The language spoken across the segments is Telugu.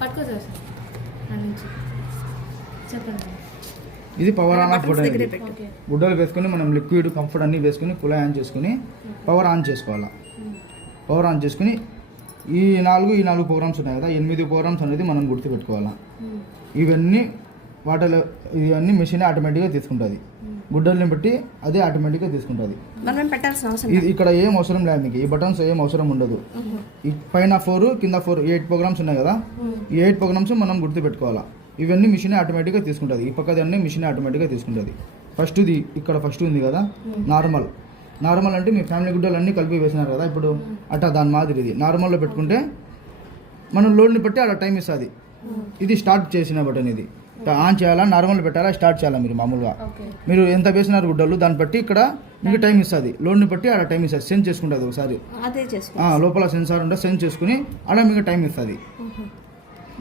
పట్టుకోవచ్చు సార్ అక్కడ నుంచి చెప్పండి. ఇది పవర్ ఆన్ ఆఫ్ బటన్. గుడ్డలు వేసుకొని మనం లిక్విడ్ కంఫర్ట్ అన్నీ వేసుకొని కుళాయి ఆన్ చేసుకుని పవర్ ఆన్ చేసుకోవాలి. పవర్ ఆన్ చేసుకుని ఈ నాలుగు ప్రోగ్రామ్స్ ఉన్నాయి కదా, 8 ప్రోగ్రామ్స్ అనేది మనం గుర్తుపెట్టుకోవాలి. ఇవన్నీ ఇవన్నీ మెషిన్ ఆటోమేటిక్గా తీసుకుంటుంది. గుడ్డల్ని బట్టి అదే ఆటోమేటిక్గా తీసుకుంటుంది. ఇక్కడ ఏం అవసరం లేదు మీకు, ఈ బటన్స్ ఏం అవసరం ఉండదు. ఈ పైన 4 కింద 4 8 ప్రోగ్రామ్స్ ఉన్నాయి కదా, ఈ 8 ప్రోగ్రామ్స్ మనం గుర్తుపెట్టుకోవాలా. ఇవన్నీ మిషన్ ఆటోమేటిక్గా తీసుకుంటుంది. ఈ పక్కది అన్నీ మిషన్ ఆటోమేటిక్గా తీసుకుంటుంది. ఫస్ట్ది ఇక్కడ ఫస్ట్ ఉంది కదా నార్మల్ అంటే మీ ఫ్యామిలీ గుడ్డలు అన్నీ కలిపి వేసినారు కదా, ఇప్పుడు అట్టా దాని మాదిరి ఇది నార్మల్లో పెట్టుకుంటే మనం లోడ్ని బట్టి అలా టైం ఇస్తుంది. ఇది స్టార్ట్ చేసిన బటన్. ఇది ఆన్ చేయాలా, నార్మల్ పెట్టాలా, స్టార్ట్ చేయాలా. మీరు మామూలుగా మీరు ఎంత వేసినారు గుడ్డలు దాన్ని బట్టి ఇక్కడ మీకు టైం ఇస్తుంది. లోడ్ని బట్టి అలా టైం ఇస్తుంది. సెన్స్ చేసుకుంటుంది ఒకసారి, లోపల సెన్సార్ ఉంటే సెన్స్ చేసుకుని అలా మీకు టైం ఇస్తుంది.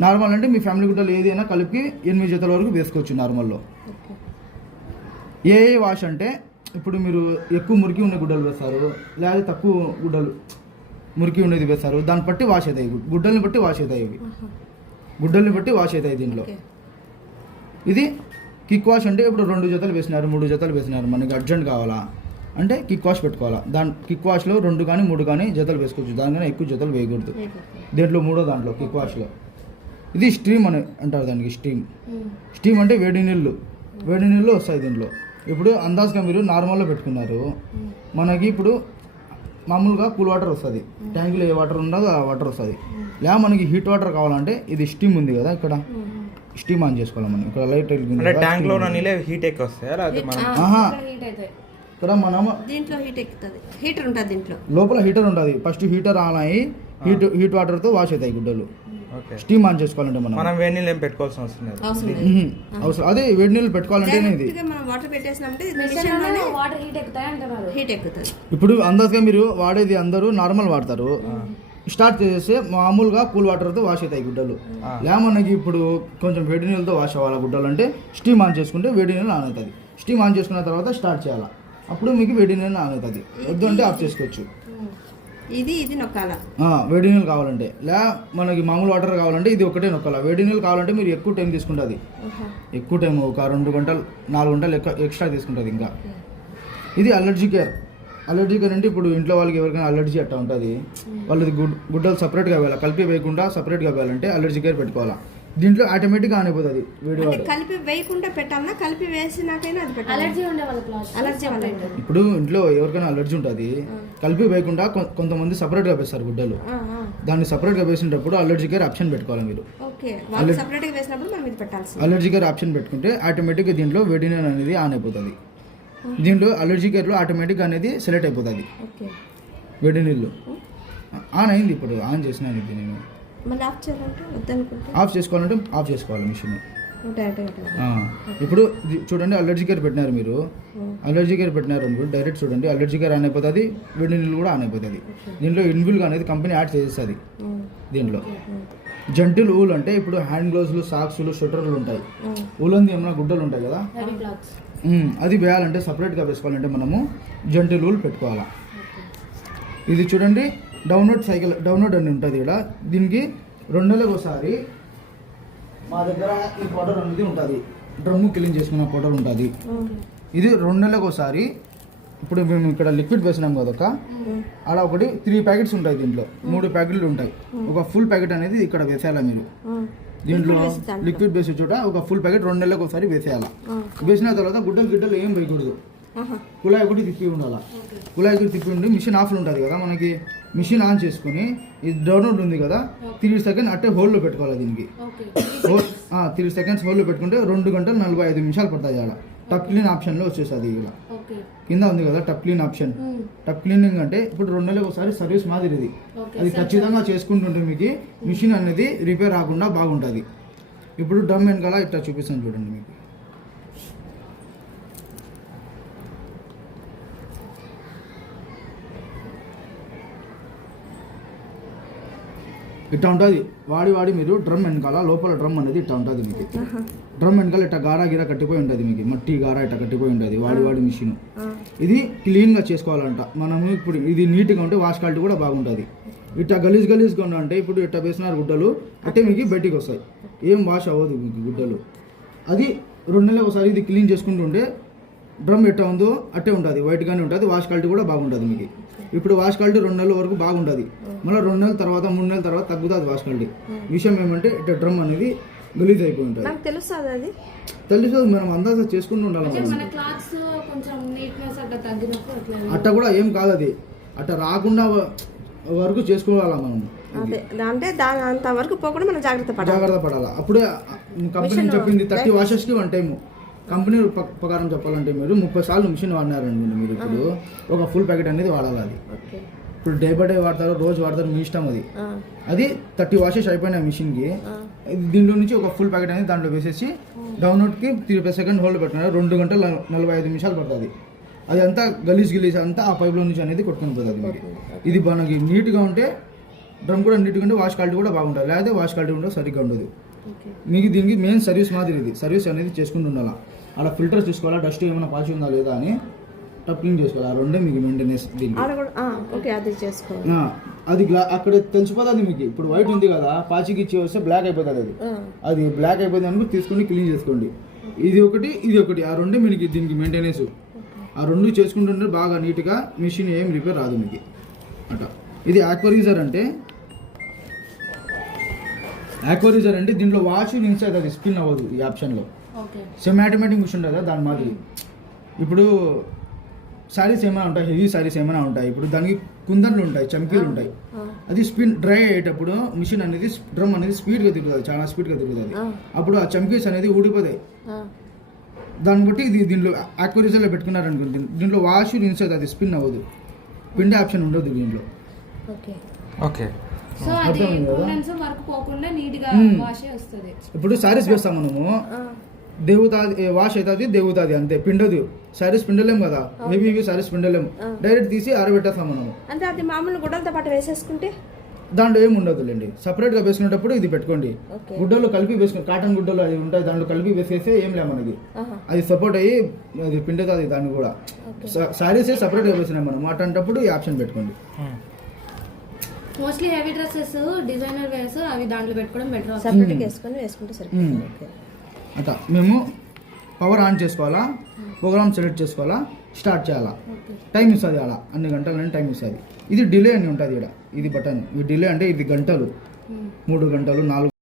నార్మల్ అంటే మీ ఫ్యామిలీ గుడ్డలు ఏదైనా కలిపి 8 జతల వరకు వేసుకోవచ్చు నార్మల్లో. ఏ వాష్ అంటే ఇప్పుడు మీరు ఎక్కువ మురికి ఉన్న గుడ్డలు వేస్తారు, లేదా తక్కువ గుడ్డలు మురికి ఉండేది వేస్తారు, దాన్ని బట్టి వాష్ అవుతాయి. గుడ్డల్ని బట్టి వాష్ అవుతాయి. ఇవి గుడ్డల్ని బట్టి వాష్ అవుతాయి. దీంట్లో ఇది కిక్ వాష్ అంటే ఇప్పుడు 2 జతలు వేసినారు, 3 జతలు వేసినారు, మనకి అర్జెంట్ కావాలా అంటే కిక్ వాష్ పెట్టుకోవాలా. కిక్ వాష్లో 2 కానీ 3 కానీ జతలు వేసుకోవచ్చు, దానికన్నా ఎక్కువ జతలు వేయకూడదు. దీంట్లో 3వ దాంట్లో కిక్ వాష్లో. ఇది స్ట్రీమ్ అని అంటారు దానికి. స్టీమ్ అంటే వేడి నీళ్ళు వస్తాయి దీంట్లో. ఇప్పుడు అందాజుగా మీరు నార్మల్లో పెట్టుకున్నారు, మనకి ఇప్పుడు మామూలుగా కూల్ వాటర్ వస్తుంది, ట్యాంకులో ఏ వాటర్ ఉండదో ఆ వాటర్ వస్తుంది. లేదా మనకి హీట్ వాటర్ కావాలంటే ఇది స్టీమ్ ఉంది కదా, ఇక్కడ స్టీమ్ ఆన్ చేసుకోవాలి. మనం ఇక్కడ లైట్ ఇక్కడ మనం లోపల హీటర్ ఉంటుంది. ఫస్ట్ హీటర్ ఆన్ అయ్యి హీట్ వాటర్తో వాష్ అవుతాయి గుడ్డలు. స్టీమ్ ఆన్ చేసుకోవాలంటే మనం వేడి నీళ్ళు ఏం పెట్టుకోవాల్సిన అవసరం అదే వేడి నీళ్ళు పెట్టుకోవాలంటే ఇది ఇప్పుడు అందాజుగా మీరు వాడేది అందరూ నార్మల్ వాడతారు. స్టార్ట్ చేస్తే మామూలుగా కూల్ వాటర్తో వాష్ అవుతాయి గుడ్డలు. లేదా మనకి ఇప్పుడు కొంచెం వేడి నీళ్ళతో వాష్ అవ్వాలి గుడ్డలు అంటే స్టీమ్ ఆన్ చేసుకుంటే వేడి నీళ్ళు ఆన్ అవుతుంది. స్టీమ్ ఆన్ చేసుకున్న తర్వాత స్టార్ట్ చేయాలి, అప్పుడు మీకు వేడి నీళ్ళు ఆన్ అవుతుంది. వద్దు అంటే ఆఫ్ చేసుకోవచ్చు. ఇది నొక్కాల వేడి నీళ్ళు కావాలంటే, లేదా మనకి మామూలు వాటర్ కావాలంటే ఇది ఒకటే నొక్కాల. వేడి నీళ్ళు కావాలంటే మీరు ఎక్కువ టైం తీసుకుంటుంది. ఎక్కువ టైం ఒక 2 గంటలు 4 గంటలు ఎక్స్ట్రా తీసుకుంటుంది. ఇంకా ఇది అలర్జీ కేర్ అంటే ఇప్పుడు ఇంట్లో వాళ్ళకి ఎవరికైనా అలర్జీ అట్టా ఉంటుంది, వాళ్ళది గుడ్డలు సపరేట్గా వేయాలి, కలిపి వేయకుండా సపరేట్గా వేయాలంటే అలర్జీ కేర్ పెట్టుకోవాలా. దీంట్లో ఆటోమేటిక్గా ఆనిపోతుంది. వేడి వాటర్ కలిపి వేయకుండా పెట్టాలన్నా, కలిపి వేసినాకైనా అది పెట్టాలి. అలర్జీ ఇప్పుడు ఇంట్లో ఎవరికైనా అలర్జీ ఉంటుంది, కలిపి వేయకుండా కొంతమంది సపరేట్గా వేస్తారు గుడ్డలు. దాన్ని సపరేట్గా వేసినప్పుడు అలర్జీ కేర్ ఆప్షన్ పెట్టుకోవాలి మీరు. అలర్జీ కేర్ ఆప్షన్ పెట్టుకుంటే ఆటోమేటిక్గా దీంట్లో వేడి నీళ్ళు అనేది ఆన్ అయిపోతుంది. దీంట్లో అలర్జీ కేర్లో ఆటోమేటిక్గా అనేది సెలెక్ట్ అయిపోతుంది. వేడి నీళ్ళు ఆన్ అయింది. ఇప్పుడు ఆన్ చేసినాను ఇది నేను. ఆఫ్ చేసుకోవాలంటే ఆఫ్ చేసుకోవాలి మిషన్. ఇప్పుడు చూడండి అలర్జీ కేర్ పెట్టినారు మీరు, అలర్జీ కేర్ పెట్టినారు అనుకోండి, డైరెక్ట్ చూడండి అలర్జీ కేర్ ఆన్ అయిపోతుంది, వేడి నీళ్ళు కూడా ఆన్ అయిపోతుంది. దీంట్లో ఇన్బిల్గా అనేది కంపెనీ యాడ్ చేసేస్తుంది. దీంట్లో జెంటిల్ ఊల్ అంటే ఇప్పుడు హ్యాండ్ గ్లౌస్లు, సాక్స్లు, స్వెటర్లు ఉంటాయి. ఊలంది ఏమైనా గుడ్డలు ఉంటాయి కదా, అది వేయాలంటే సపరేట్గా వేసుకోవాలంటే మనము జెంటిల్ ఊల్ పెట్టుకోవాలా. ఇది చూడండి డౌన్లోడ్ అని ఉంటుంది ఇక్కడ. దీనికి 2 నెలలకు ఒకసారి మా దగ్గర ఈ పౌడర్ అనేది ఉంటుంది, డ్రమ్ము క్లీన్ చేసుకున్న పౌడర్ ఉంటుంది. ఇది 2 నెలలకు ఒకసారి. ఇప్పుడు మేము ఇక్కడ లిక్విడ్ వేసినాం కదా, అలా ఒకటి 3 ప్యాకెట్స్ ఉంటాయి. దీంట్లో 3 ప్యాకెట్లు ఉంటాయి. ఒక ఫుల్ ప్యాకెట్ అనేది ఇక్కడ వేసేయాలా మీరు. దీంట్లో లిక్విడ్ వేసే చోట ఒక ఫుల్ ప్యాకెట్ 2 నెలలకు ఒకసారి వేసేయాలా. వేసిన తర్వాత గిడ్డలు ఏం వేయకూడదు. కుళాయి ఒకటి తిప్పి ఉండాలా. కుళాయి ఒకటి తిప్పి ఉండి మిషన్ ఆఫ్లో ఉంటుంది కదా, మనకి మిషన్ ఆన్ చేసుకుని ఇది డౌన్లోడ్ ఉంది కదా, 3 సెకండ్స్ అట్టే హోల్డ్లో పెట్టుకోవాలి. దీనికి 3 సెకండ్స్ హోల్డ్లో పెట్టుకుంటే 2 గంటలు 45 నిమిషాలు పడతాయి. అలా టప్ క్లీన్ ఆప్షన్లో వచ్చేస్తుంది. ఇలా కింద ఉంది కదా టప్ క్లీన్ ఆప్షన్. టప్ క్లీనింగ్ అంటే ఇప్పుడు 2 నెలలకు ఒకసారి సర్వీస్ మాదిరి ఇది. అది ఖచ్చితంగా చేసుకుంటుంటే మీకు మిషన్ అనేది రిపేర్ రాకుండా బాగుంటుంది. ఇప్పుడు డ్రమ్ వెనకాల ఇట్లా చూపిస్తాను చూడండి మీకు. ఇట్లా ఉంటుంది. వాడి మీరు డ్రమ్ వెనకాల లోపల డ్రమ్ అనేది ఇట్లా ఉంటుంది మీకు. డ్రమ్ వెనకాల ఇట్లా గారా గిరా కట్టిపోయి ఉంటుంది మీకు, మట్టి గారా ఇట్లా కట్టిపోయి ఉంటుంది. వాడి మిషన్ ఇది క్లీన్గా చేసుకోవాలంట మనము. ఇప్పుడు ఇది నీట్గా ఉంటే వాష్ క్వాలిటీ కూడా బాగుంటుంది. ఇట్లా గలీజ్గా ఉన్నా అంటే ఇప్పుడు ఇట్లా వేసినారు గుడ్డలు అంటే మీకు బయటికి వస్తాయి, ఏం వాష్ అవ్వదు మీకు గుడ్డలు. అది 2 నెలలకు ఒకసారి ఇది క్లీన్ చేసుకుంటూ ఉంటే డ్రమ్ ఎట్లా ఉందో అట్టే ఉంటుంది, వైట్గానే ఉంటుంది, వాష్ క్వాలిటీ కూడా బాగుంటుంది మీకు. ఇప్పుడు వాష్ క్వాలిటీ 2 నెలల వరకు బాగుంటుంది, మళ్ళీ 2 నెలల తర్వాత 3 నెలల తర్వాత తగ్గుతుంది వాష్ క్వాలిటీ. విషయం ఏమంటే ఇట్లా డ్రమ్ అనేది గలీజ్ అయిపోయి ఉంటుంది. తెలుస్తుంది అది తెలుసు, మనం అందాజ చేసుకుంటూ ఉండాలి. మన క్లాత్స్ కొంచెం నీట్నెస్ అట్లా తగ్గినప్పుడు అట్లా కూడా ఏం కాదు, అది అట్లా రాకుండా వరకు చేసుకోవాలా మనం. అదే అంటే దాని అంతవరకు పోకుండా మనం జాగ్రత్త పడాలా. అప్పుడే కంపెనీ చెప్పింది 30 వాషెస్కి 1 టైము. కంపెనీ ప్రకారం చెప్పాలంటే మీరు 30 సార్లు మిషన్ వాడినారండి మీరు, ఇప్పుడు ఒక ఫుల్ ప్యాకెట్ అనేది వాడాలి. అది ఇప్పుడు డే బై డే వాడతారు, రోజు వాడతారు, మీ ఇష్టం. అది 30 వాషెస్ అయిపోయినాయి మిషన్కి. దీంట్లో నుంచి ఒక ఫుల్ ప్యాకెట్ అనేది దాంట్లో వేసేసి డౌన్లోడ్కి 30 సెకండ్ హోల్డ్ పెట్టినారు, 2 గంటల 45 నిమిషాలు పడుతుంది. అది అంతా గలీజ్ అంతా ఆ పైప్లో నుంచి అనేది కొట్టుకొని పోతుంది మీకు. ఇది మనకి నీట్గా ఉంటే డ్రమ్ కూడా నీట్గా ఉంటే వాష్ క్వాలిటీ కూడా బాగుంటుంది, లేకపోతే వాష్ క్వాలిటీ కూడా సరిగ్గా ఉండదు మీకు. దీనికి మెయిన్ సర్వీస్ మాదిరి ఇది, సర్వీస్ అనేది చేసుకుంటూ ఉండాలి. అలా ఫిల్టర్ చూసుకోవాలా, డస్ట్ ఏమైనా పాచి ఉందా లేదా అని టప్ క్లీన్ చేసుకోవాలి. ఆ రెండే మీకు మెయింటెనెన్స్ దీనికి. అది అక్కడ తెలిసిపోతుంది మీకు. ఇప్పుడు వైట్ ఉంది కదా, పాచికి ఇచ్చి వస్తే బ్లాక్ అయిపోతుంది. అది బ్లాక్ అయిపోయింది అనుకో తీసుకొని క్లీన్ చేసుకోండి. ఇది ఒకటి ఆ రెండే మీకు దీనికి మెయింటెనెన్స్. ఆ 2 చేసుకుంటుంటే బాగా నీట్గా మిషన్ ఏం రిపేర్ రాదు మీకు అట్లా. ఇది ఆక్వారీజర్ అంటే దీంట్లో వాష్ ఇన్సైడ్ అది స్పిన్ అవ్వదు ఈ ఆప్షన్లో. సెమీ ఆటోమేటిక్ మిషన్ ఉంటుంది కదా దాని మాదిరి. ఇప్పుడు శారీస్ ఏమైనా ఉంటాయి, హెవీ శారీస్ ఏమైనా ఉంటాయి, ఇప్పుడు దానికి కుందన్లు ఉంటాయి, చమ్కీలు ఉంటాయి. అది స్పిన్ డ్రై అయ్యేటప్పుడు మిషన్ అనేది డ్రమ్ అనేది స్పీడ్గా తిరుగుతుంది, చాలా స్పీడ్గా తిరుగుతుంది. అప్పుడు ఆ చమ్కీస్ అనేది ఊడిపోతాయి. దాన్ని బట్టి ఇది దీంట్లో ఆక్వారీజర్లో పెట్టుకున్నారనుకోండి, దీంట్లో వాష్ ఇన్సైడ్ అది స్పిన్ అవ్వదు, పిండి ఆప్షన్ ఉండదు దీంట్లో. సో అది కూలెన్స్ వర్క్ పోకుండా నీట్ గా వాష్ వస్తది. ఇప్పుడు సారీస్ వేస్తాం మనము, దేవుతాది వాష్ అవుతుంది, దేవుతాది అంతే, పిండదు. సారీస్ పిండలేము కదా, మేబీ సారీస్ పిండలేము, డైరెక్ట్ తీసి ఆరబెట్టేస్తాం మనము. అంటే అది మామూలు గుడ్డలతో పాటు వేసేసుకుంటే దాంట్లో ఏమి ఉండదులేండి. సపరేట్గా వేసుకునేటప్పుడు ఇది పెట్టుకోండి. గుడ్డలు కలిపి వేసుకుని కాటన్ గుడ్డలు అది ఉంటాయి, దాంట్లో కలిపి వేసేస్తే ఏం లే మనకి, అది సపోర్ట్ అయ్యి అది పిండుతుంది. దాన్ని కూడా సారీసే సపరేట్గా వేసినాం మనం, అట్లాంటప్పుడు ఈ ఆప్షన్ పెట్టుకోండి. Mostly heavy dresses, designer wears అవి దాంట్లో పెట్టుకోవడం బెటర్. సపరేట్గా వేసుకుంటే సరిపోతుంది. అట్లా మేము పవర్ ఆన్ చేసుకోవాలా, ప్రోగ్రామ్ సెలెక్ట్ చేసుకోవాలా, స్టార్ట్ చేయాలా, టైం ఇస్తుంది అలా అన్ని గంటలని టైం ఇస్తుంది. ఇది డిలే అని ఉంటుంది ఇక్కడ, ఇది బటన్. ఈ డిలే అంటే ఇది గంటలు, 3 గంటలు 4